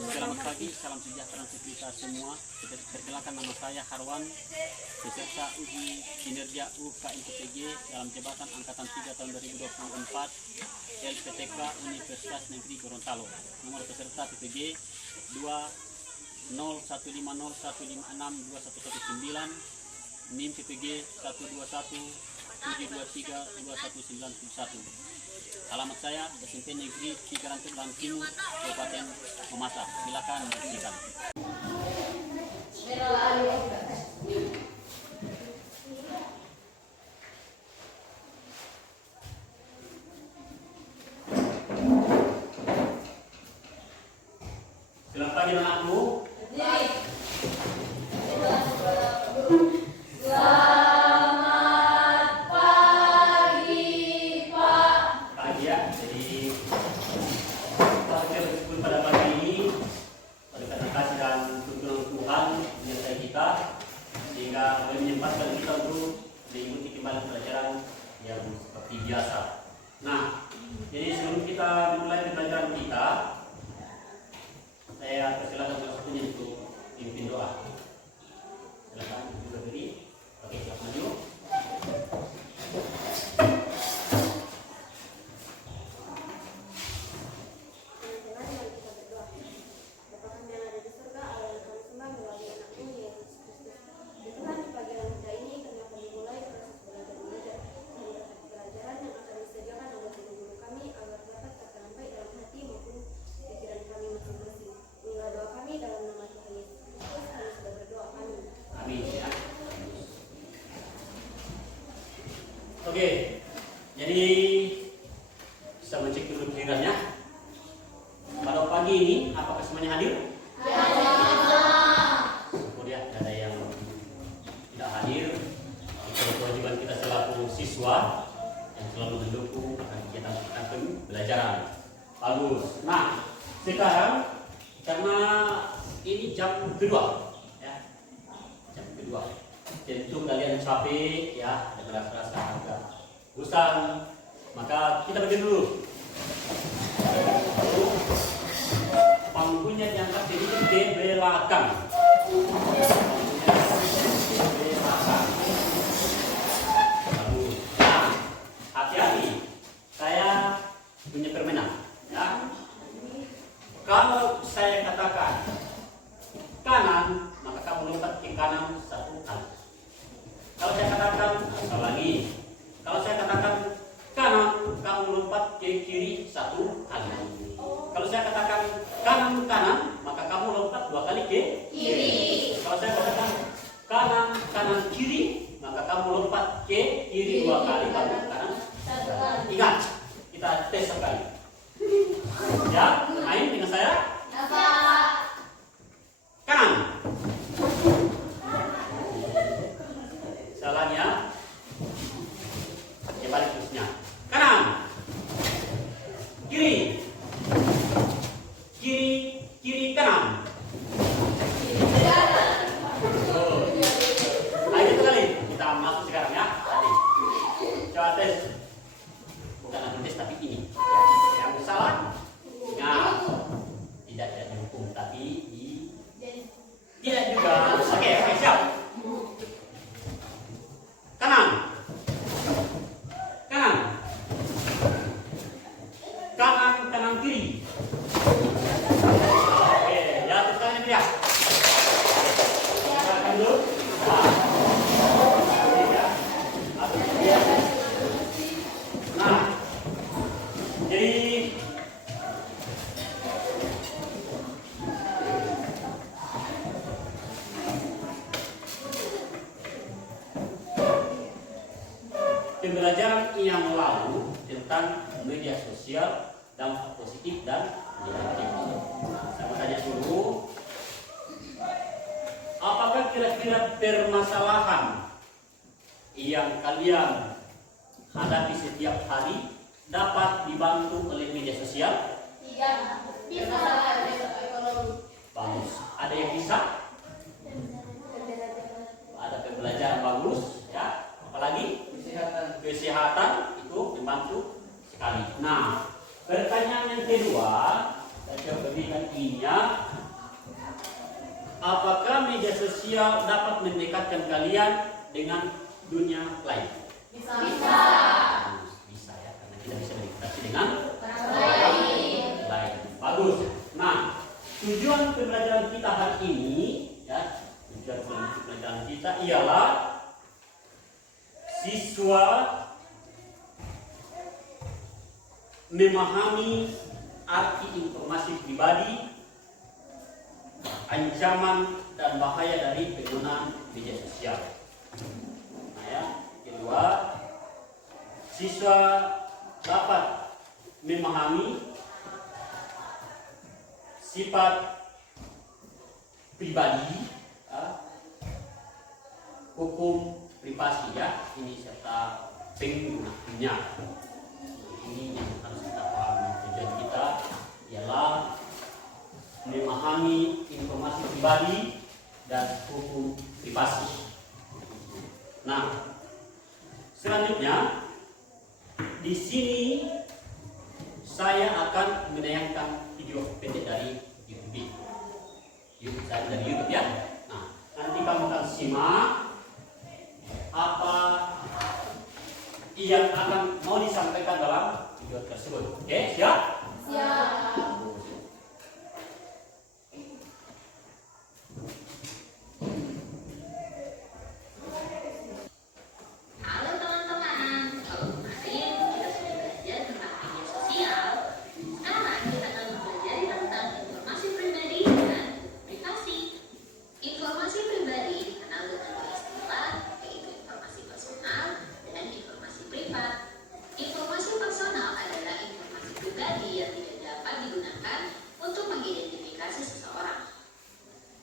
Selamat pagi, salam sejahtera untuk kita semua. Perkenalkan, nama saya Harwan, peserta uji kinerja UKMPTG dalam jabatan Angkatan 3 tahun 2024 LPTK Universitas Negeri Gorontalo. Nomor peserta PPG 20150156219, NIM PPG 12172321971. Alamat saya SMP Negeri Cikarang Timur, Kabupaten Mamasa. Silakan menyaksikan. Selamat pagi anakku. Sehingga boleh menyempatkan kita untuk mengikuti kembali pelajaran yang seperti biasa. Nah, jadi sebelum kita memulai pembelajaran kita, saya persilakan salah satunya untuk pimpin doa. Silakan berdiri. Oke, siap maju. Oke, jadi bisa mencek dulu gilirannya. Pada pagi ini, apakah semuanya hadir? Ya. Syukur ya, ada yang tidak hadir. Itu kewajiban kita selaku siswa yang selalu mendukung akan kegiatan pembelajaran. Bagus. Nah, sekarang karena ini jam kedua, ya, jam kedua. Tentu kalian capek, ya, ada rasa-rasa agak bosan, maka kita berdiri dulu. Pangkunya diangkat sedikit ke belakang. Nah, hati-hati, saya punya permainan, ya. Kalau saya katakan kanan, maka kamu lompat ke kanan satu kali. Kalau saya katakan asal lagi. Kalau saya katakan kanan, kamu lompat ke kiri satu kali. Kalau saya katakan kanan, maka kamu lompat dua kali ke kiri. Kalau saya katakan kanan kiri, maka kamu lompat ke kiri dua kali. Kanan. Ingat, kita tes sekali. Ya, main dengan saya. Kanan. Salahnya balik terusnya. Kanan. Kiri. Kiri kanan. Ayo itu kali. Kita masuk sekarang ya. Tadi. Coba tes. Bukan lagi tes tapi ini. Yang salah. Nah. Tidak dihukum tapi tidak juga. Oke, siap. Kanan kiri. Oke, ya teruskan ya. Silakan dulu. Nah, jadi pembelajaran yang lalu tentang media sosial, dampak positif dan negatif. Saya mau tanya dulu, apakah kira-kira permasalahan yang kalian hadapi setiap hari dapat dibantu oleh media sosial? Iya, bisa. Bagus. Ada yang bisa? Ada pembelajaran bagus, ya. Apalagi kesehatan itu membantu sekali. Nah, pertanyaan yang kedua, saya coba berikan ininya. apakah media sosial dapat mendekatkan kalian dengan dunia lain? Bisa. Bisa ya, karena kita bisa berinteraksi dengan orang lain. Bagus. Nah, tujuan pembelajaran kita hari ini, ya, tujuan pembelajaran kita ialah siswa memahami arti informasi pribadi, ancaman dan bahaya dari penggunaan media sosial. Nah ya, kedua, siswa dapat memahami sifat pribadi, hukum privasi ya, ini serta penggunanya. Ini yang harus kita pahami. Tujuan kita ialah memahami informasi pribadi dan hukum privasi. Nah, selanjutnya di sini saya akan menayangkan video pendek dari YouTube ya. Nah, nanti kamu akan simak apa yang akan mau disampaikan dalam video tersebut. Oke, siap? Siap. Halo teman-teman, kalau kemarin kita sudah belajar tentang media sosial, sekarang kita akan mempelajari tentang informasi pribadi dan privasi. Informasi pribadi dikenal dengan dua istilah, yaitu informasi personal dan informasi privat. Informasi personal adalah informasi pribadi yang tidak dapat digunakan untuk mengidentifikasi seseorang.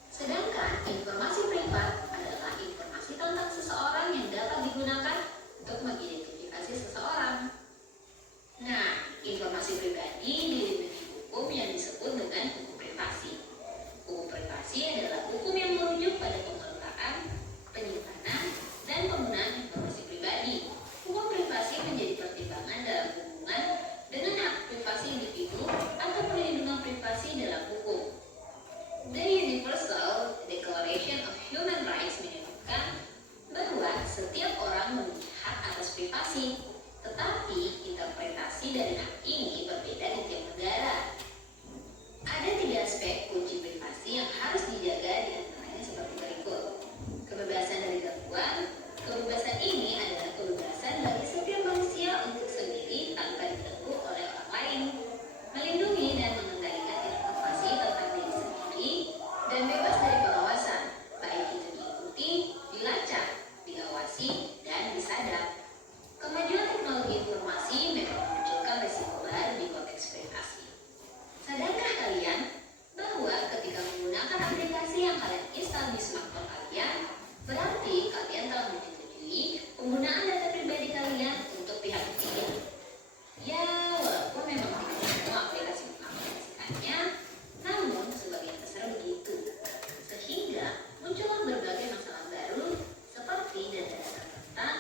Sedangkan informasi privat adalah informasi tentang seseorang yang dapat digunakan untuk mengidentifikasi seseorang. Nah, informasi pribadi dilindungi hukum yang disebut dengan hukum privasi. Hukum privasi adalah hukum yang merujuk pada pengelolaan, penyimpanan, dan penggunaan informasi pribadi. Hukum privasi menjadi pertimbangan dalam hubungan dengan hak privasi individu atau perlindungan privasi dalam hukum. The Universal Declaration of Human Rights menyebutkan bahwa setiap orang memiliki hak atas privasi, tetapi interpretasi dari hak ini berbeda di tiap negara. Ada 3 aspek kunci privasi yang harus dijaga, di antaranya seperti berikut. Kebebasan dari gangguan. Kebebasan ini adalah kebebasan bagi setiap manusia untuk sendiri tanpa diganggu oleh orang lain, melindungi dan mengendalikan informasi tentang diri sendiri, dan bebas dari pengawasan, baik itu diikuti, dilacak, diawasi, dan disadap. Kemajuan teknologi informasi memang memunculkan risiko baru di konteks privasi. Sadarkah kalian bahwa ketika menggunakan aplikasi yang kalian install di smartphone kalian, berarti kalian telah menyetujui penggunaan data pribadi kalian untuk pihak ketiga? Ya, walaupun memang tidak semua aplikasi mengaplikasikannya, namun sebagian besar begitu. Sehingga muncullah berbagai masalah baru seperti data-data tentang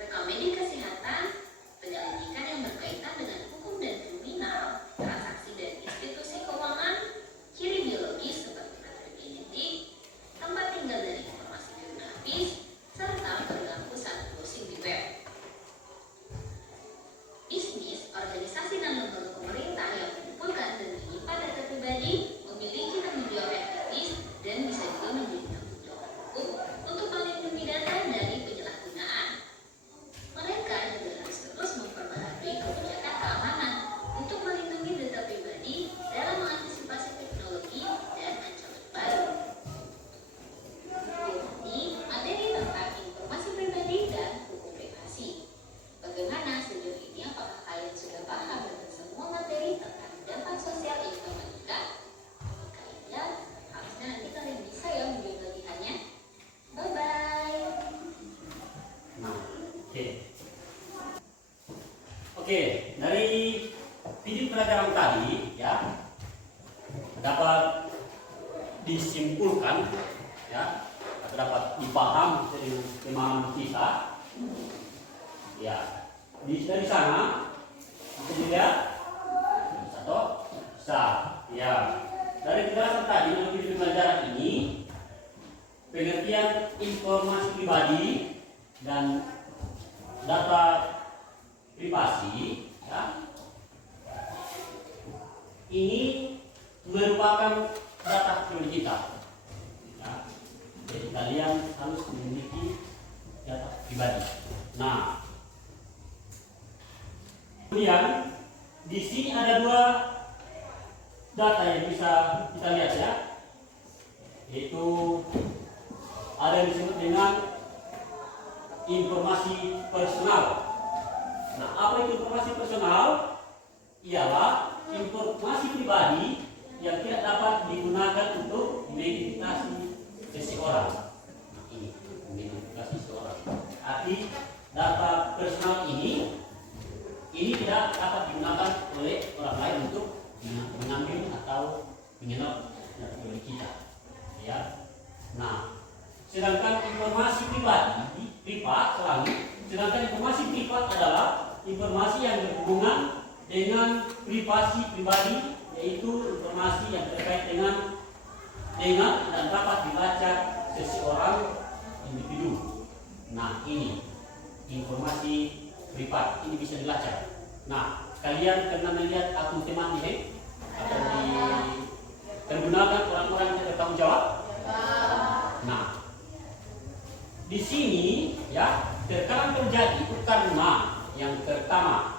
rekam medik kesehatan, penyelidikan yang berkaitan dengan hukum dan kriminal, transaksi dan institusi keuangan, ciri biologis seperti materi genetik, tempat tinggal dan informasi geografis, serta perilaku saat browsing di web. Bisnis, organisasi dan lembaga pemerintah yang mengumpulkan dan menyimpan data pribadi memiliki tanggung jawab yang etis dan bisa juga menjadi tanggung jawab hukum untuk melindungi data dari penyalahgunaan. Mereka juga harus terus memperbaharui kebijakan keamanan untuk melindungi data pribadi dalam mengantisipasi teknologi dan ancaman baru. Ini materi tentang informasi pribadi dan hukum privasi. Bagaimana sejauh ini, apakah kalian sudah paham dengan semua materi tentang dampak sosial informatika? Jika iya, harusnya nanti kalian bisa ya menjadi latihannya. Bye-bye. Nah, oke, dari video pelajaran tadi ya dapat disimpulkan ya, atau dapat dipaham dari pemahaman kita ya. Dari sana bisa dilihat satu bisa ya, dari penjelasan tadi dalam video pelajaran ini pengertian informasi pribadi dan data privasi, ya, ini merupakan data pribadi kita. Ya. Jadi kalian harus memiliki data pribadi. Nah, kemudian di sini ada dua data yang bisa kita lihat, ya, yaitu ada yang disebut dengan informasi personal. Nah, apa itu informasi personal? Ialah informasi pribadi yang tidak dapat digunakan untuk mengidentifikasi seseorang. Nah, ini mengidentifikasi seseorang. Arti data personal ini tidak dapat digunakan oleh orang lain untuk mengambil atau menyentuh data pribadi kita. Ya. Nah, sedangkan informasi pribadi privat sedangkan informasi privat adalah informasi yang berhubungan dengan privasi pribadi, yaitu informasi yang terkait dengan dan dapat dibaca seseorang individu. Nah, ini informasi privat, ini bisa dilacak. Nah, kalian pernah melihat akun teman ini akan digunakan orang-orang yang bertanggung jawab. Nah, di sini, ya, terkadang terjadi itu karena yang pertama,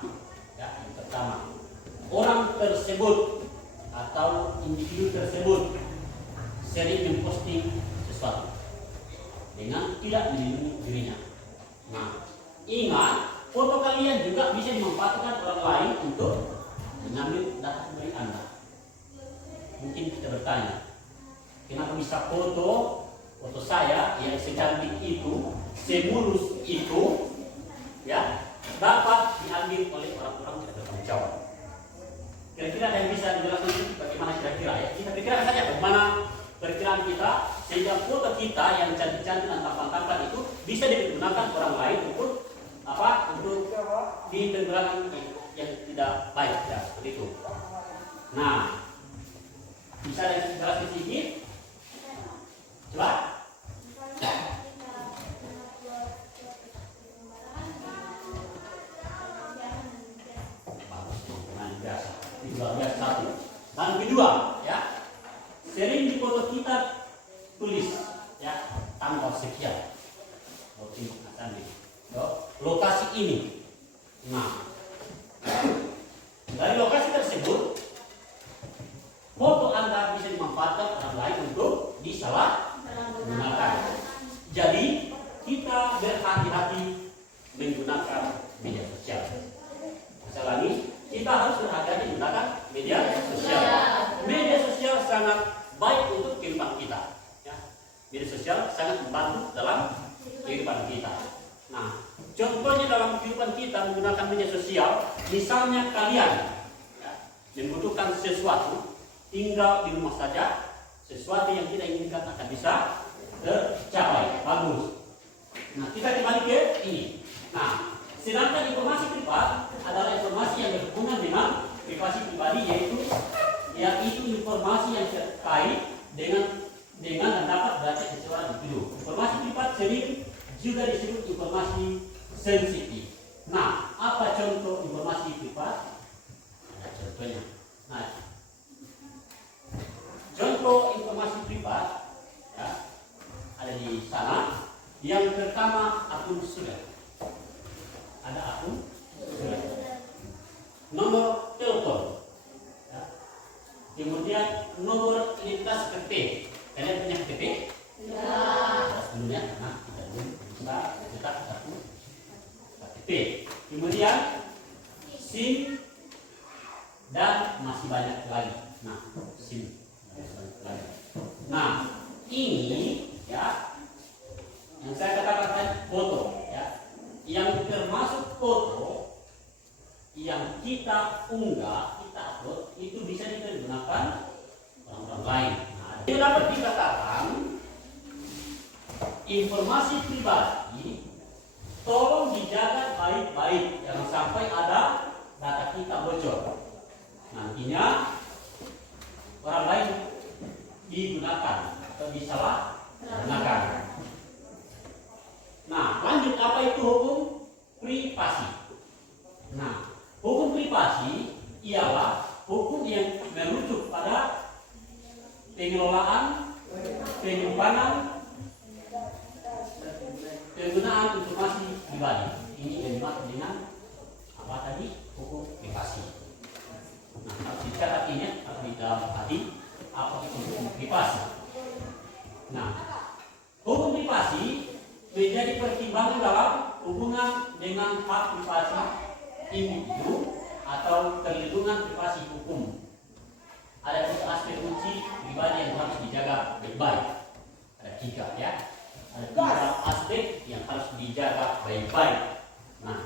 orang tersebut atau individu tersebut sering memposting sesuatu dengan tidak melindungi dirinya. Nah, ingat, foto kalian juga bisa dimanfaatkan orang lain untuk mengambil data pribadi Anda. Mungkin kita bertanya, kenapa bisa foto saya yang secantik itu, semulus itu, ya, dapat diambil oleh orang-orang tidak bertanggung jawab? Kira-kira ada yang bisa dijelaskan bagaimana kira-kira, ya? Kita pikirkan saja bagaimana perkiraan kita sehingga foto kita yang cantik-cantik dan tampan-tampan itu bisa digunakan orang lain untuk apa? Untuk ditenggelakan yang tidak baik, ya, seperti itu. Nah, bisa ada yang dijelaskan sedikit? Coba. Luar biasa satu. Dan kedua, ya, sering di foto kita tulis, ya, tanggal sekian, lokasi ini. Nah, dari lokasi tersebut, foto Anda bisa dimanfaatkan orang lain untuk disalahgunakan. Jadi kita berhati-hati menggunakan media sosial. Saya ulangi, kita harus berhati-hati menggunakan media sosial. Media sosial sangat baik untuk kehidupan kita. Ya. Media sosial sangat membantu dalam kehidupan kita. Nah, contohnya dalam kehidupan kita menggunakan media sosial, misalnya kalian, ya, membutuhkan sesuatu, tinggal di rumah saja, sesuatu yang kita inginkan akan bisa tercapai. Bagus. Nah, kita kembali ke ini. Nah, sedangkan informasi privat adalah informasi yang berhubungan dengan privasi pribadi, yaitu informasi yang terkait dengan dan dapat baca seseorang individu. Informasi privat sering juga disebut informasi sensitif. Nah, apa contoh informasi privat? Ada contohnya. Nah, contoh informasi privat, ya, ada di sana. Yang pertama, akun surat. Ada akun surat. Nomor telepon, ya. Kemudian nomor identitas KTP. Kalian punya KTP? Ya. Sebelumnya, nah, kita bisa cetak satu KTP. Kemudian SIM dan masih banyak lagi. Nah, SIM. Nah, ini, ya, yang saya katakan foto, ya, yang termasuk foto yang kita unggah, kita upload, itu bisa digunakan orang-orang lain. Nah, itu dapat dikatakan informasi pribadi tolong dijaga baik-baik, jangan sampai ada data kita bocor. Nantinya orang lain digunakan atau gunakan. Nah, lanjut, apa itu hukum privasi? Nah, hukum privasi ialah hukum yang merujuk pada pengelolaan, penyimpanan, penggunaan informasi pribadi. Ini dimaksud dengan apa tadi? Hukum privasi. Nah, harus dicatat ini atau di dalam hati apa itu hukum privasi. Nah, hukum privasi menjadi pertimbangan dalam hubungan dengan hak privasi individu atau perlindungan privasi hukum. Ada tiga aspek kunci pribadi yang harus dijaga baik-baik. Ada tiga, ya. Ada tiga aspek yang harus dijaga baik-baik. Nah,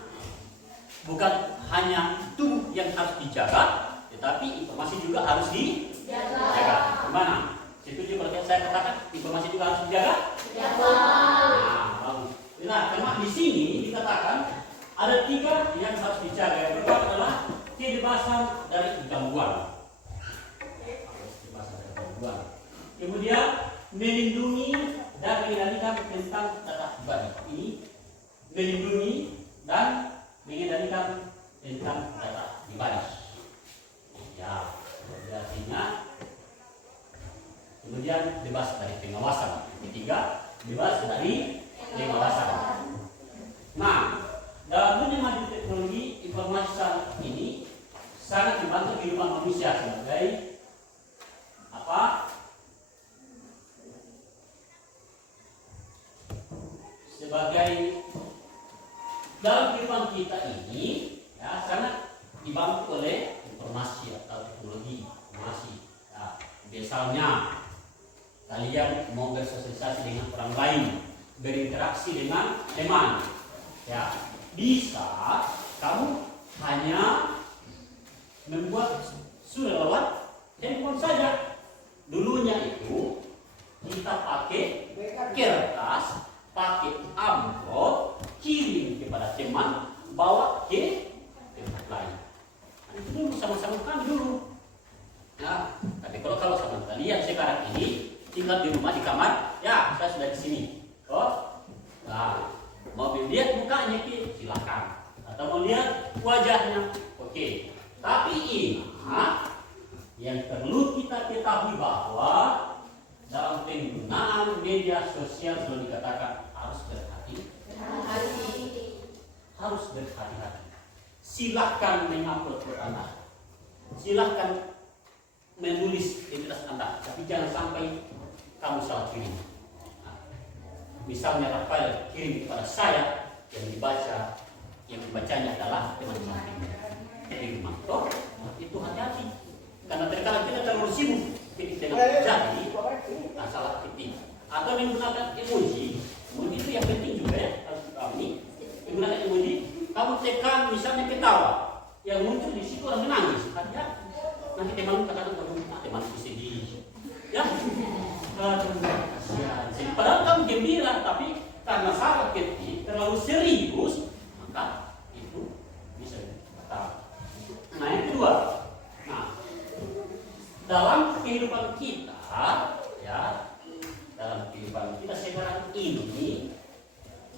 bukan hanya itu yang harus dijaga, tetapi informasi juga harus dijaga. Gimana? Setuju kalau saya katakan informasi juga harus dijaga? Nah, bagus. Nah, karena di sini dikatakan ada tiga yang harus dijaga. Yang pertama adalah kebebasan dari gangguan. Kemudian melindungi dan mengendalikan tentang data pribadi. Ini melindungi dan mengendalikan tentang data pribadi. Ya, artinya kemudian bebas dari pengawasan. Ketiga, bebas dari pengawasan. Nah, dalam dunia maju teknologi informasi saat ini sangat membantu kehidupan manusia sebagai apa? Sebagai dalam kehidupan kita ini, ya, sangat dibantu oleh informasi atau teknologi informasi. Ya, misalnya kalian mau bersosialisasi dengan orang lain, berinteraksi dengan teman, ya, bisa kamu hanya membuat surat lewat handphone saja. Dulunya itu kita pakai kertas, pakai amplop, kirim kepada teman, bawa ke tempat lain. Nah, itu dulu sama-sama kami dulu. Nah, tapi kalau sama kalian sekarang ini tinggal di rumah di kamar, ya saya sudah di sini. Oh, nah, mau lihat mukanya silakan, atau mau lihat wajahnya, oke. Tapi ingat, yang perlu kita ketahui bahwa dalam penggunaan media sosial selalu dikatakan harus berhati-hati. Harus berhati-hati. Silahkan mengupload foto Anda, silahkan menulis identitas Anda, tapi jangan sampai kamu salah kirim. Nah, misalnya Rafael kirim kepada saya, yang dibacanya adalah teman samping. Toh, itu hati-hati. Karena terkadang kita terlalu sibuk ketik dengan jadi salah ketik atau menggunakan emoji itu yang penting juga, ya, harus dipahami. Menggunakan emoji, kamu tekan misalnya ketawa, yang muncul di situ orang menangis, ya. Nanti teman katakan teman sedih, ya, kasihan. Padahal kamu gembira, tapi karena salah ketik terlalu serius, maka itu bisa fatal. Nah, yang kedua, dalam kehidupan kita, ya, dalam kehidupan kita sekarang ini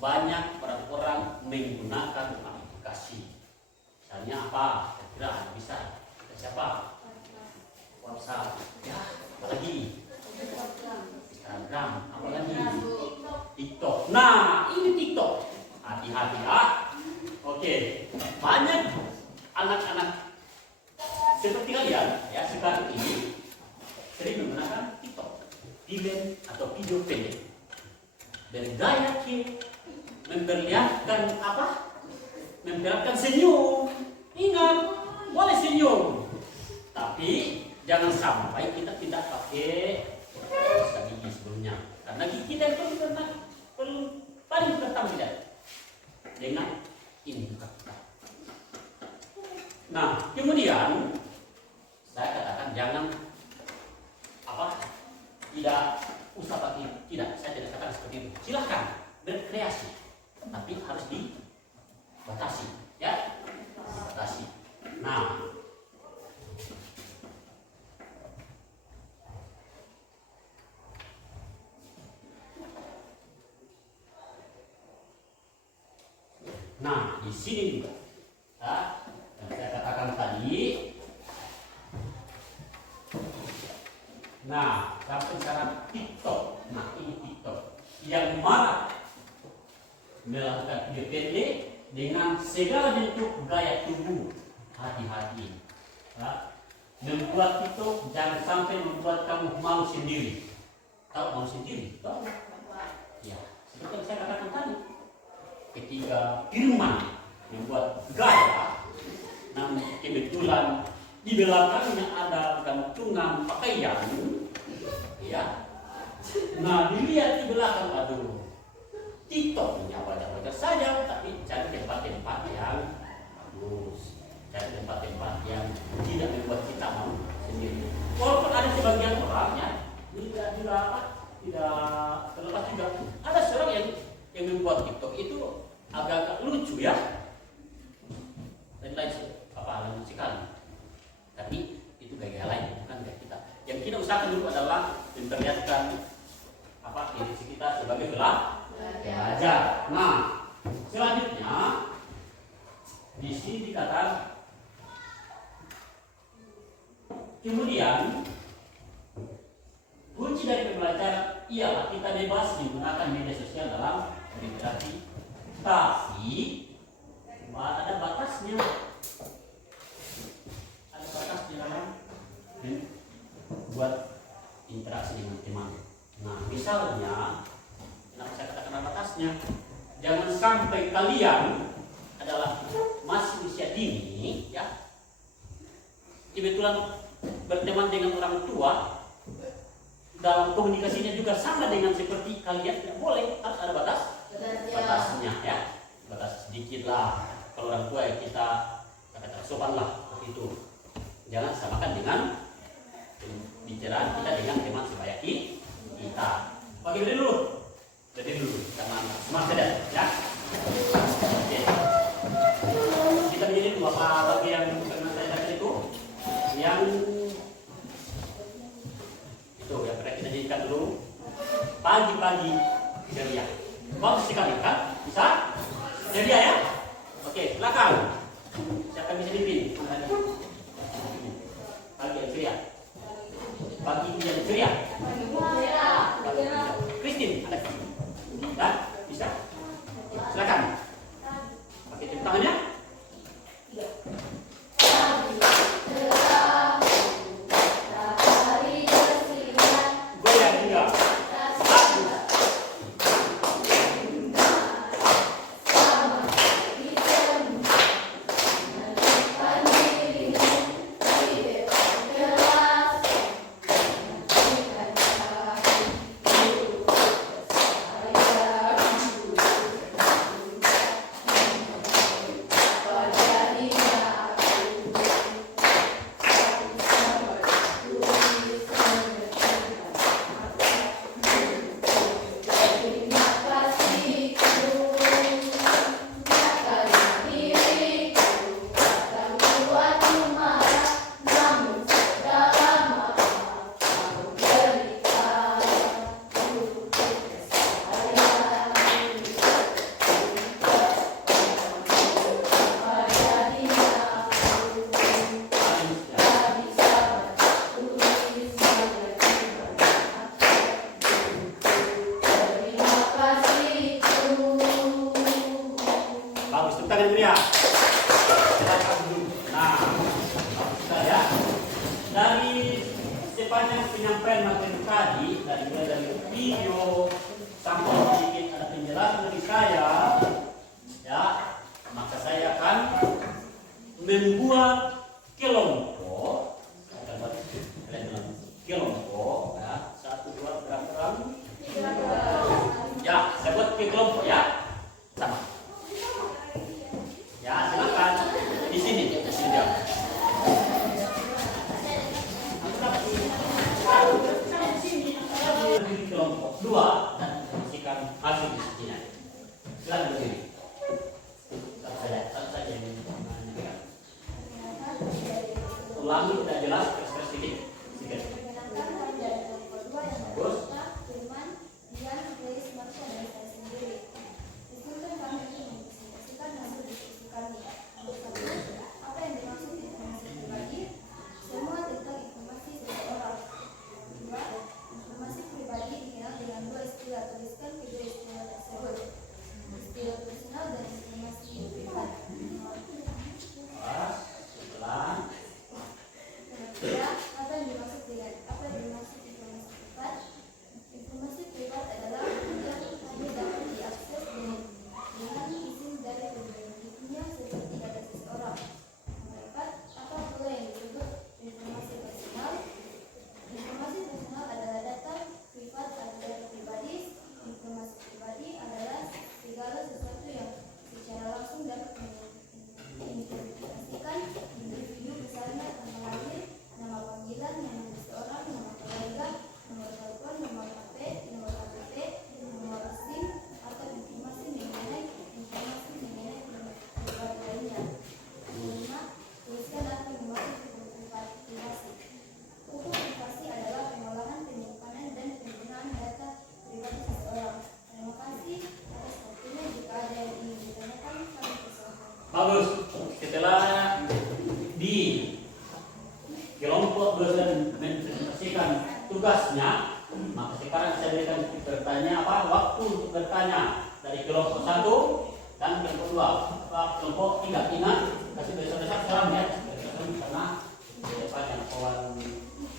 banyak orang-orang menggunakan aplikasi. Misalnya apa? Kira-kira bisa kita siapa? WhatsApp, ya, apalagi Instagram, apalagi TikTok. Nah, ini TikTok. Hati-hati, ya. Oke, banyak anak-anak seperti kalian, ya, sekarang ini sering menggunakan TikTok, film atau video pendek, bergaya memperlihatkan apa? Memperlihatkan senyum. Ingat, boleh senyum, tapi jangan sampai kita tidak pakai strategi sebelumnya, karena kita itu perlu paling pertama tidak dengan ini. Nah, kemudian saya katakan jangan tidak usah pakai, saya tidak katakan seperti itu. Silahkan berkreasi, tapi harus dibatasi, ya, batasi. Nah, Nah, di sini juga. Ya, yang saya katakan tadi. Nah, sampai sekarang TikTok. Nah, ini TikTok yang mana melakukan video pendek dengan segala bentuk gaya tubuh. Hati-hati. Ya. Membuat TikTok jangan sampai membuat kamu malu sendiri. Tahu malu sendiri? Tahu? Ya, seperti yang saya katakan tadi. Ketika Firman membuat gaya, namun kebetulan di belakangnya ada gantungan pakaian, ya. Nah, dilihat di belakang, aduh, TikToknya wajar-wajar saja, tapi cari tempat-tempat yang bagus, cari tempat-tempat yang tidak membuat kita mau sendiri. Walaupun ada sebagian orangnya tidak terlepas juga ada seorang yang membuat TikTok itu agak-agak lucu ya, dan lain sekali. Tapi itu gaya lain, bukan gaya kita. Yang kita usahakan dulu adalah memperlihatkan diri kita sebagai belajar. Nah, selanjutnya di sini dikatakan kemudian kunci dari pembelajaran ialah kita bebas menggunakan media sosial dalam berinteraksi, tapi ada batasnya. Ada batasnya dalam buat interaksi dengan teman. Nah, misalnya, kenapa saya katakan ada batasnya? Jangan sampai kalian adalah masih usia dini, ya, kebetulan berteman dengan orang tua, dalam komunikasinya juga sama dengan seperti kalian, tidak boleh, harus ada batasnya, ya, batas sedikit lah. Kalau orang tua ya kita katakan sopan lah, seperti itu. Jangan samakan dengan bicara kita dengan teman sebaya kita. Berdiri dulu, teman smart saja, ya. Oke. Kita berdiri dulu apa bagi yang pernah saya katakan itu, yang pernah kita jadikan dulu pagi-pagi ceria. Bagus sekali kan? Bisa? Ceria ya? Oke, silakan. Siapa bisa dipimpin? Pagi yang ceria. Pagi yang ceria. Christine, ada dan bisa? Silakan. Pakai tepuk tangannya. penyampaian materi tadi, mulai dari video sampai sedikit ada penjelasan dari saya, ya, maka saya akan membuat kelompok, kelompok, ya, 1, 2, berapa? Ya, saya buat kelompok ya, sama. Ya, silakan di sini ya. Di kelompok 2 dan memastikan hasil diskusinya. Silakan berdiri. Saya yang menanyakan. Ulangi tidak jelas, spesifik. Bagus. Maka sekarang saya berikan bertanya waktu untuk bertanya dari kelompok 1 dan kelompok 2. Kelompok 3 ingat kasih besar-besar salam ya. Karena di depan yang kawan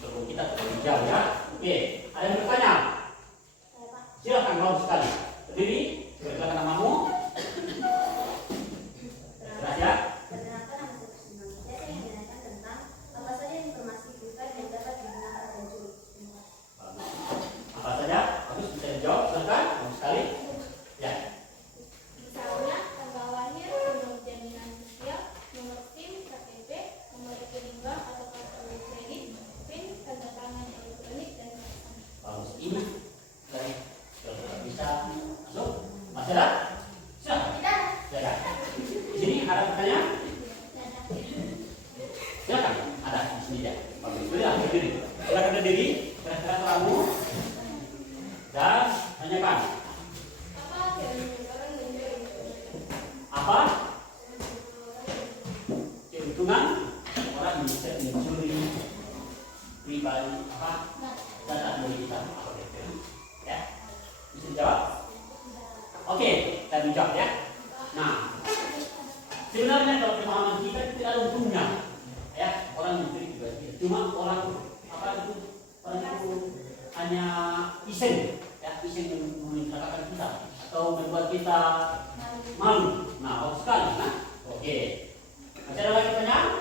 kelompok kita terlalu jauh ya. Oke, ada yang bertanya? Silakan kawan sekali. Berdiri, beritakan namamu. Jelas ya? Perkenalkan, nama saya Kusuma. Saya ingin menanyakan tentang apa saja informasi privat yang dapat digunakan oleh guru. Apa saja? Bagus, bisa dijawab. Silakan, kawan sekali. Ya. Misalnya, tanggal lahir, nomor jaminan sosial, nomor SIM, KTP, nomor rekening bank atau kartu kredit, PIN, tanda tangan elektronik, dan lain-lain. Bagus, ini dari kalau bisa masuk. Masih ada? Silakan. Tidak. Ya. Di sini ada pertanyaan? Silakan. Ada di sini ya. Bagus, boleh berdiri. Silakan berdiri. Kira-kira kamu dan tanyakan. Apa keuntungan orang bisa mencuri pribadi data dari kita? Ya, bisa dijawab? Oke, saya menjawab ya. Nah, sebenarnya kalau pemahaman kita itu tidak ada untungnya, ya orang mencuri pribadi. Cuma orang itu hanya iseng, ya iseng mencelakakan kita atau membuat kita malu. Nah, bagus sekali. Nah, oke. Masih ada lagi pertanyaan?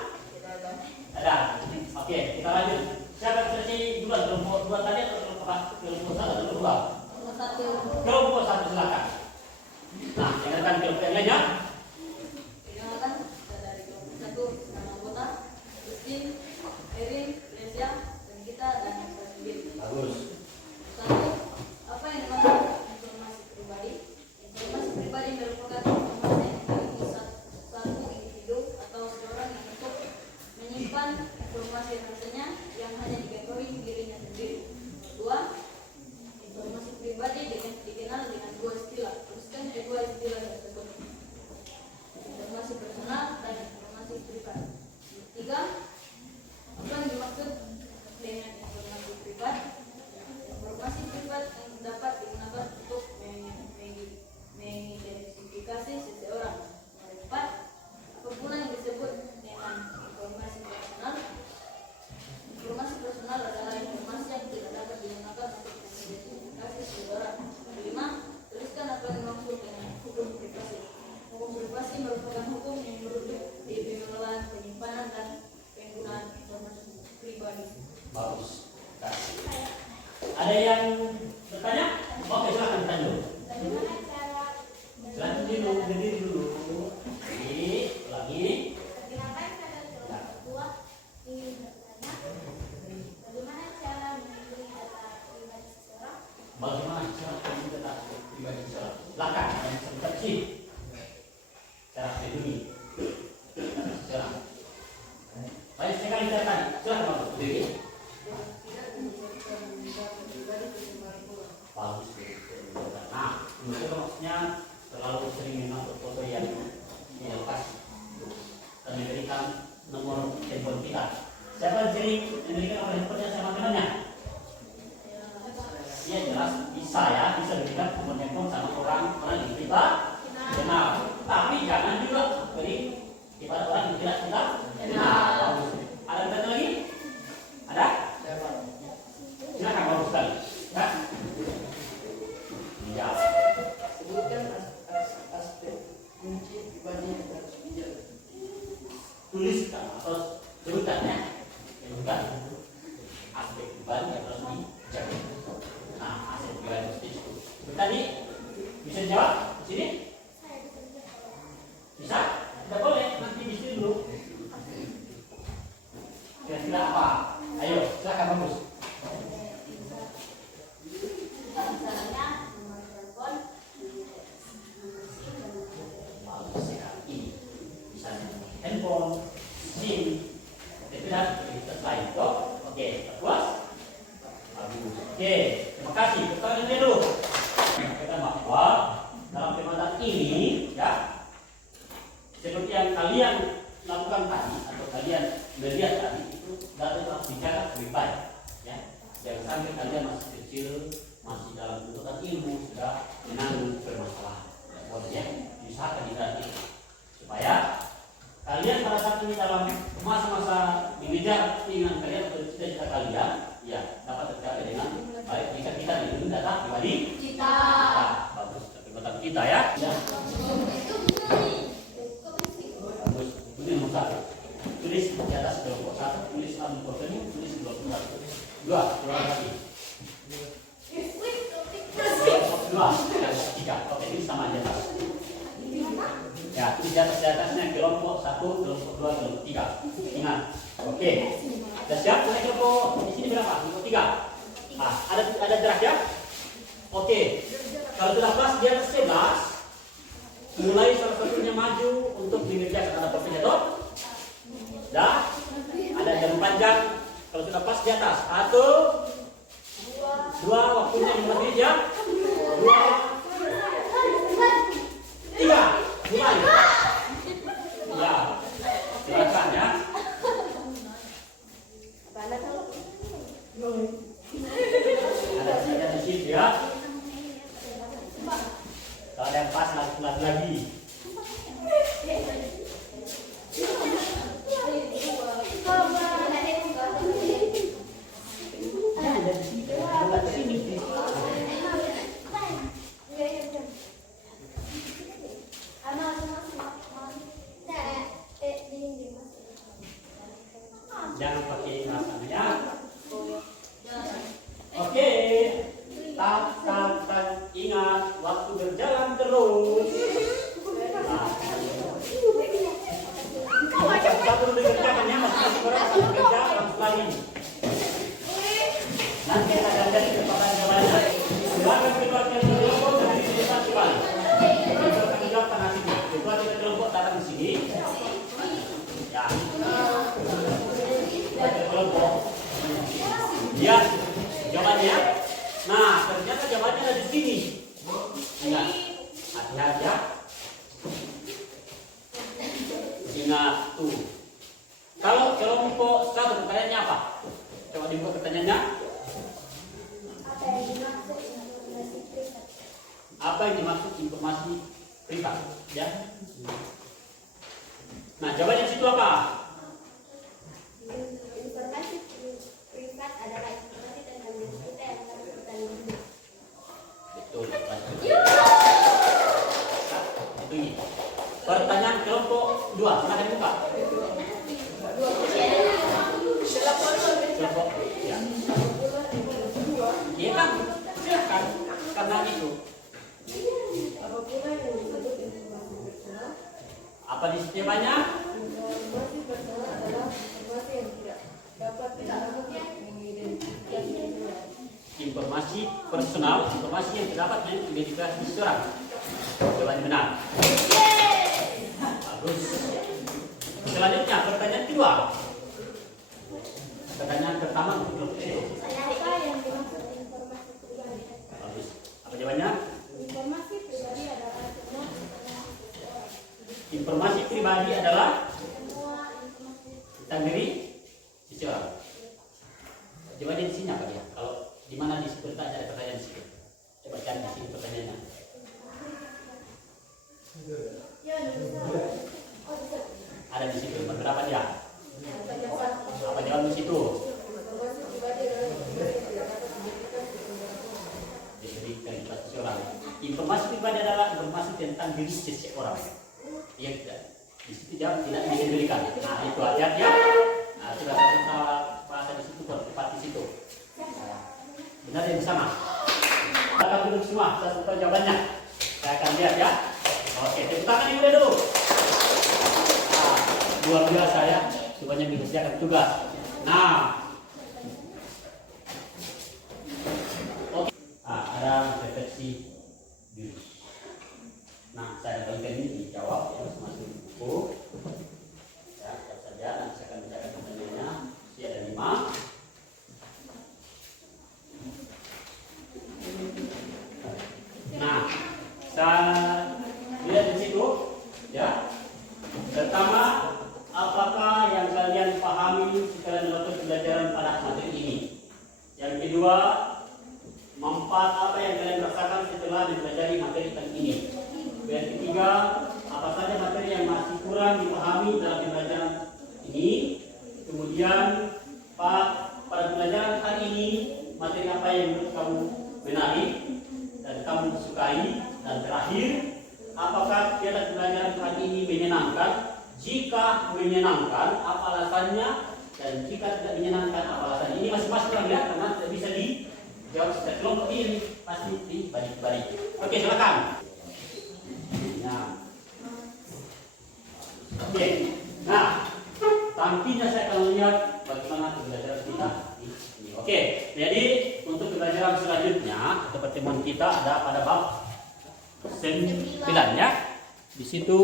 Ada. Oke, kita lanjut. Siapa yang selesai duluan? Kelompok 2 tadi atau kelompok 1 atau kelompok 2? Kelompok 1 silakan. Nah, dengarkan kelompok yang lainnya. Perkenalkan, dari kelompok 1 nama anggota Rustin, Erin, Lesia, dan kita dan saya sendiri. Bagus. 1. Apa yang dimaksud informasi pribadi? Informasi pribadi merupakan informasi yang dimiliki satu individu atau seseorang yang untuk menyimpan informasi rahasia yang hanya diketahui dirinya sendiri. 2. Informasi pribadi dikenal dengan 2 istilah. Teruskan kedua istilah tersebut. Informasi personal dan informasi privat. 3. Apa yang dimaksud dengan informasi privat? Informasi privat yang dapat digunakan untuk mengidentifikasi seseorang. 4. Apa pula yang disebut dengan informasi personal? Informasi personal adalah informasi yang tidak dapat digunakan untuk mengidentifikasi seseorang. 5. Tuliskan apa yang dimaksud dengan hukum privasi. Hukum privasi merupakan hukum yang merujuk di pengelolaan, penyimpanan, dan penggunaan informasi pribadi. Bagus. Ada yang bertanya? Oke, silakan bertanya dulu. Bagaimana cara Silakan dulu, berdiri dulu. Ulangi. Perkenalkan, saya kelompok 2 ingin bertanya, bagaimana cara melindungi data pribadi seseorang? Bagaimana cara melindungi data pribadi seseorang? Silakan, yang seperti cara melindungi data seseorang. Baik sekali saya tadi. Silakan Bapak berdiri. Tidak menyebarkan data pribadi ke sembarang orang. Bagus. Nah, itu maksudnya terlalu sering mengambil foto yang lepas dan memberikan nomor handphone kita. Siapa yang sering memberikan nomor handphone sama temannya? Iya jelas bisa ya, bisa memberikan nomor handphone sama orang yang kita kenal. Tapi jangan juga beri kepada orang yang tidak kita kenal. Ada bertanya lagi? Ada? Silakan bagus sekali. Ya. Ya. Sebutkan aspek kunci pribadi yang harus dijaga. Tuliskan atau sebutkan ya. Sebutkan aspek pribadi yang harus dijaga. Nah, aspek pribadi harus dijaga. Tadi bisa jawab di sini? Bisa? Tidak boleh. Nanti di sini dulu. Kira-kira apa? Ayo, silakan bagus. Misalnya, nomor telepon, nomor SIM, dan nomor KTP. Bagus sekali. Misalnya handphone, SIM, KTP dan identitas lain. Oke, puas? Bagus. Oke, terima kasih. Pertanyaan ini dulu. Kita bahwa dalam pemantauan ini, ya, seperti yang kalian lakukan tadi atau kalian melihat tadi itu data harus dicatat lebih baik, ya. Jangan sampai kalian masih kecil masih dalam tuntutan ilmu sudah menanggung permasalahan. Boleh ya, diusahakan kita supaya kalian pada saat ini dalam masa-masa mengejar keinginan kalian atau cita-cita kalian, ya dapat tercapai dengan baik. Bisa kita dilindungi data pribadi Cita. bagus, kekuatan kita ya. Ya. Bagus. Ini nomor 1. Tulis di atas kelompok 1, tulis kelompok 2, tulis kelompok 1. 2, ulang lagi. Kelompok 2, 3. Oke, ini sama aja. Ya, tulis di atasnya kelompok 1, kelompok 2, kelompok 3. Ingat. Oke. Sudah siap? Naik kelompok di sini berapa? Kelompok 3. Ah, ada jarak ya? Oke. Kalau sudah pas di atas 11, mulai salah satunya maju untuk mengerjakan ada perpenyator. Dah, ada jarum panjang. Kalau sudah pas di atas 1, 2, waktunya 5 menit ya. 2, 3, mulai. Ya, silakan ya. Ada di situ ya. Kalau ada yang pas lagi. Jangan pakai rasanya ya. Oke. Tak. Ingat, waktu berjalan terus. Kita perlu dikerjakan ya, masing-masing orang harus bekerja langsung lagi. Nanti kita akan cari kesempatan jawabannya. Silakan ketua kita kelompok dari di depan kembali. Kita akan jawabkan hasilnya. Ketua kita kelompok datang di sini. Ya. Kita kelompok. Lihat jawabannya ya. Nah, ternyata jawabannya ada di sini. Ingat, hati-hati ya. Ingat tuh. Kalau kelompok 1 pertanyaannya apa? Coba dibuka pertanyaannya. Apa yang dimaksud informasi privat? Ya. Nah, jawabannya situ apa? Informasi privat adalah informasi tentang diri kita yang harus kita lindungi. Betul. Itu ini. Pertanyaan kelompok 2, silakan buka. Kelompok, ya. Iya kan? Silakan. Karena itu. Apa di sini banyak? Informasi personal adalah informasi yang tidak dapat mengidentifikasi. Informasi personal, informasi yang terdapat mengidentifikasi seseorang. Jawaban benar. Bagus. Selanjutnya pertanyaan kedua. Pertanyaan pertama untuk kelompok 1. Apa yang dimaksud informasi pribadi? Bagus. Apa jawabannya? Informasi pribadi adalah semua Informasi pribadi adalah informasi tentang diri seseorang. Jawabannya di sini apa dia? Kalau di mana di situ ada pertanyaan di situ? Coba cari di sini pertanyaannya. Ada di situ. Berapa dia? Apa jawab di situ? Identitas seseorang. Informasi pribadi adalah informasi tentang diri seseorang. Iya tidak. Di situ jawab tidak bisa diberikan. Nah itu hati-hati ya. Nah sudah kita bahasa di situ, tepat di situ. Benar yang di sana. Kita akan duduk semua. Saya suka jawabannya. Saya akan lihat ya. Oke, tepuk tangan yang udah dulu. Nah, luar biasa ya. Semuanya mengerjakan tugas. Nah. Oke. Nah, ada refleksi diri. Nah, saya bagikan ini dijawab ya, masuk buku. Ya, siap saja. Nanti saya akan bacakan pertanyaannya. Masih ada 5. Nah, saya lihat di situ, ya. Pertama, apakah yang kalian pahami setelah melakukan pembelajaran Keempat, apa yang kalian rasakan setelah mempelajari materi ini? Yang ketiga, apa saja materi yang masih kurang dipahami dalam pembelajaran ini? Kemudian, Pak, pada pembelajaran hari ini, materi apa yang menurut kamu menarik dan kamu sukai? Dan terakhir, apakah kegiatan pembelajaran hari ini menyenangkan? Jika menyenangkan, apa alasannya? Dan jika tidak menyenangkan, apa alasannya? Ini masing-masing orang ya, karena tidak bisa dijawab secara kelompok ini, pasti dibalik-balik. Oke, silakan. Nah, oke. Nah, nantinya saya akan lihat bagaimana pembelajaran kita ini. Oke, jadi untuk pembelajaran selanjutnya atau pertemuan kita ada pada bab 9 ya. Di situ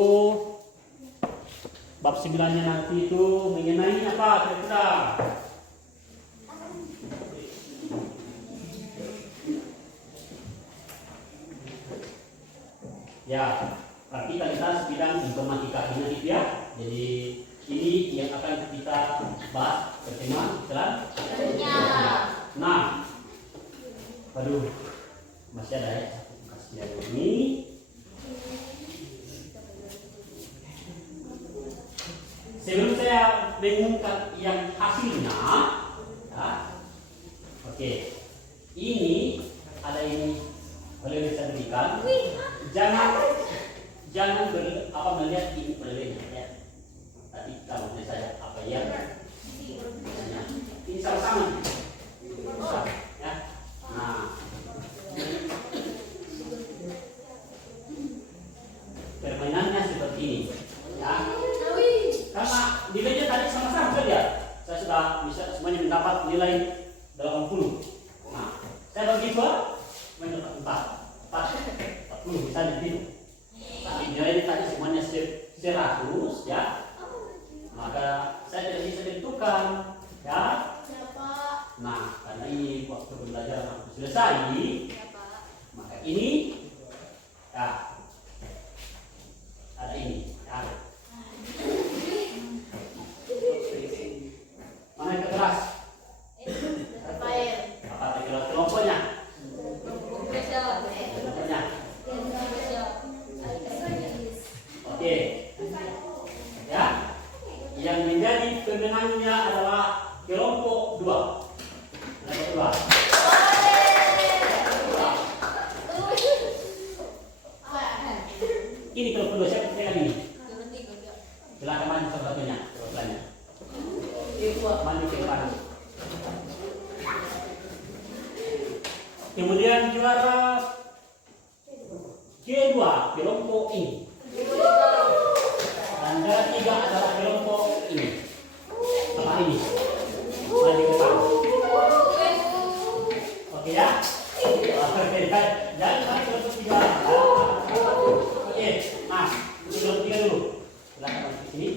bab 9-nya nanti itu mengenai apa kira-kira? Ya, praktik kualitas bidang informatika ini ya. Jadi ini yang akan kita bahas pertemuan selanjutnya. Nah, aduh, masih ada ya. Kasih yang ini. Sebelum saya mengumumkan yang hasilnya, ya, oke, ini ada ini boleh saya berikan. Jangan melihat ini berbeda ya. Tadi kalau saya apa ya? Ini sama-sama. Ya. Nah, permainannya seperti ini. Ya. Karena nilainya tadi sama-sama saja. Saya sudah bisa semuanya mendapat nilai 80. Nah, saya bagi dua, mendapat 40 misalnya gitu. Tapi nilai tadi semuanya 100 ya. Maka saya tidak bisa tentukan ya. Nah, karena ini waktu pembelajaran aku selesai, maka ini ya ada ini ya. Mana yang keras? Apa kelompoknya? Kelompoknya. Oke. Ya. Yang menjadi pemenangnya adalah kelompok 2. Kelompok 2. Ini kelompok 2 siapa yang ini? Silakan maju satu-satunya. Maju ke depan. Kemudian juara kedua kelompok ini. Dan juara 3 adalah kelompok ini. Apa ini? Maju ke depan. Oke ya? Oke, jangan maju kelompok 3. Oke, nah, kelompok 3 dulu. Silakan masuk ke sini.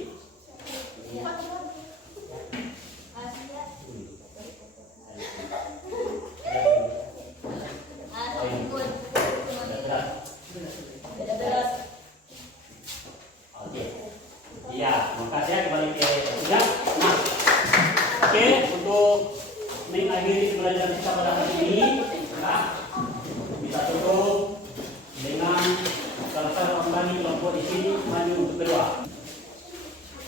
Mengakhiri pembelajaran kita pada hari ini, kita tutup dengan salah satu kembali kelompok di sini maju untuk kedua.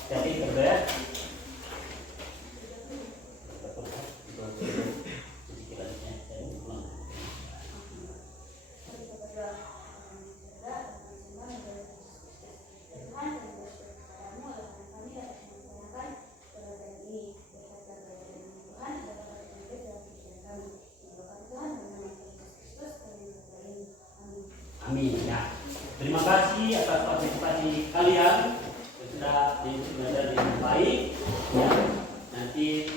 Jadi kedua. Amin ya. Terima kasih atas partisipasi kalian yang sudah belajar dengan baik. Ya. Nanti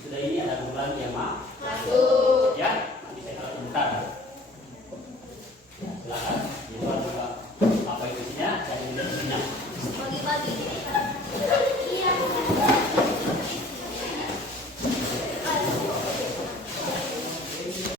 sudah ini ada bulan yang masuk.